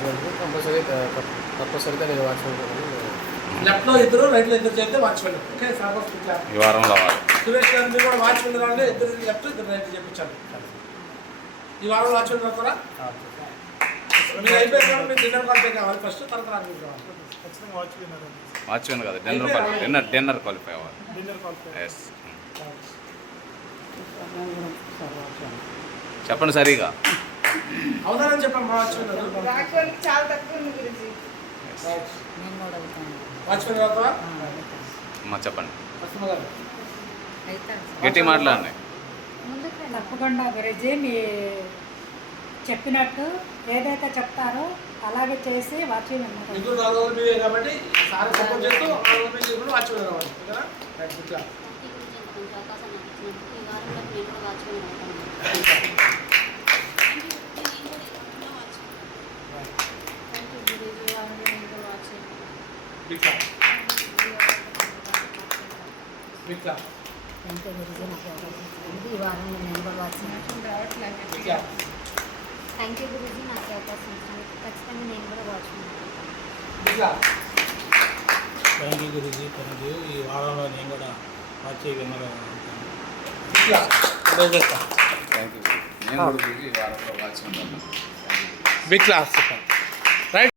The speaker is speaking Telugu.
చేసినందుకు తప్పనిసరిగా నేను వాచ్మెన్ లెఫ్ట్లో ఇద్దరు రైట్లో ఇద్దరు చేస్తే వాచ్మెన్. ఓకే సార్ ఈ వారంలో సురేష్ గారు మీరు కూడా వాచ్మెన్ రాండి. ఇద్దరు లెఫ్ట్ ఇద్దరు రైట్ చెప్పించాను. ఈ వారంలో వాచ్మెన్ రాస్తారా? మీరు అయిపోయింది కాబట్టి మీరు డిన్నర్ క్వాలిఫై కావాలి ఫస్ట్, తర్వాత రాండి కావాలి. వాచ్మెన్ కదా, డిన్నర్ క్వాలిఫై అవ్వాలి. ఎస్ చెప్పండి సరిగా అవుతారని చెప్పండి. మా వాచ్మెన్ చాలా తక్కువ ఉంది గురించి. వాచ్మెన్ రాస్తావా? అమ్మా చెప్పండి, కస్టమర్ గారు గట్టి మాట్లాడండి. తప్పకుండా గురూజీ మీ చెప్పినట్టు ఏదైతే చెప్తారో అలాగే చేసి వాచ్మెన్ మీకు 4 రోజులు మీవే కాబట్టి సార్ సపోర్ట్ చేస్తూ 4 రోజులు మీరు కూడా వాచ్మెన్ రావాలి. ఓకేనా? Right good job. Big clap. Big clap. Thank you Guruji. నాకు అవకాశం ఈ వారంలో నేను కూడా watchmen big clap. Thank you Guruji. నాకు అవకాశం ఇచ్చినందుకు ఖచ్చితంగా నేను కూడా watchmen. Big clap. Thank you Guruji. Thank you. ఈ వారంలో నేను కూడా వాచ్ చేయగలను. Big clap. Thank you. నేను కూడా ఈ వారంలో వాచ్మెన్. Big clap.